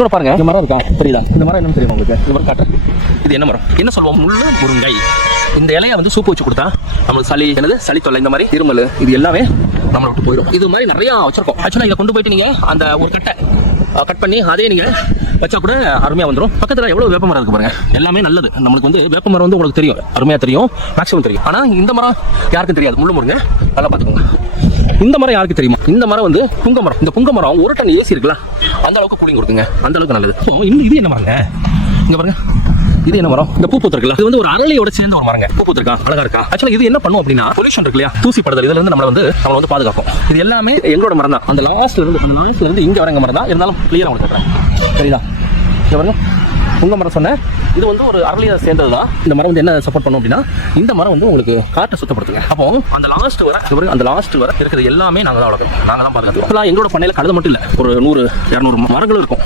இன்னொரு பாருங்க, இந்த மரம் இருக்கா புரியுதா? இந்த மரம் என்னன்னு தெரியுமா உங்களுக்கு? இந்த மரம் காட்டுறேன். இது என்ன மரம்? என்ன சொல்லுவோம்? முள்ளு முருங்கை. இந்த இலையை வந்து சூப்பு வச்சு கொடுத்தா நம்மளுக்கு சளி, என்னது சளி தொல்லை, இந்த மாதிரி இருமல், இது எல்லாமே நம்மளை விட்டு போயிடும். இது மாதிரி நிறைய வச்சிருக்கோம். ஆக்சுவலாக இதை கொண்டு போயிட்டு நீங்க அந்த ஒரு கட்டை கட் பண்ணி அதே நீங்க வச்சா கூட அருமையா வந்துடும். பக்கத்துல எவ்வளவு வேப்ப மரம் இருக்கு பாருங்க. எல்லாமே நல்லது. நம்மளுக்கு வந்து வேப்ப மரம் வந்து உங்களுக்கு தெரியும், அருமையா தெரியும், மேக்ஸிமம் தெரியும். ஆனா இந்த மரம் யாருக்கும் தெரியாது. முள்ளு முருங்க நல்லா பாத்துக்கோங்க. இந்த மரம் யாருக்கு தெரியுமா? இந்த மரம் வந்து புங்க மரம். இந்த புங்க மரம் 1 டன் ஏசி இருக்குல்ல, அந்த அளவுக்கு கூலிங் கொடுக்குங்க, அந்த அளவுக்கு நல்லது. இது என்ன மரங்க? இங்க பாருங்க, இது என்ன மரம்? இந்த பூ பூத்திருக்குல்ல, இது வந்து ஒரு அரளியோட சேர்ந்த ஒரு மரங்க. பூ பூத்திருக்கா, அழகா இருக்கா. ஆக்சுவலா இது என்ன பண்ணும் அப்படின்னா, பொல்யூஷன் இருக்கு இல்லையா, தூசி படுதல், இதுல இருந்து நம்மள வந்து பாதுகாக்கும். இது எல்லாமே எங்களோட மரம் தான். அந்த லாஸ்ட்ல இருந்து இங்க வரங்க மரம் தான். இருந்தாலும் கிளியரா உங்களுக்கு சொல்றேன், சரிதா? இங்க பாருங்க, உங்க மரம் சொன்னேன், இது வந்து ஒரு அரளியை சேர்ந்தது தான். இந்த மரம் வந்து என்ன சப்போர்ட் பண்ணும் அப்படின்னா, இந்த மரம் வந்து உங்களுக்கு காற்றை சுத்தப்படுத்துங்க. அப்போ அந்த லாஸ்ட் வர இருக்கிறது எல்லாமே நாங்க தான் வளர்க்குறோம், நாங்க தான் பாதுகாக்கிறோம். எங்களோட பண்ணையில கழுத மட்டும் இல்ல, ஒரு 100-200 மரங்களும் இருக்கும்.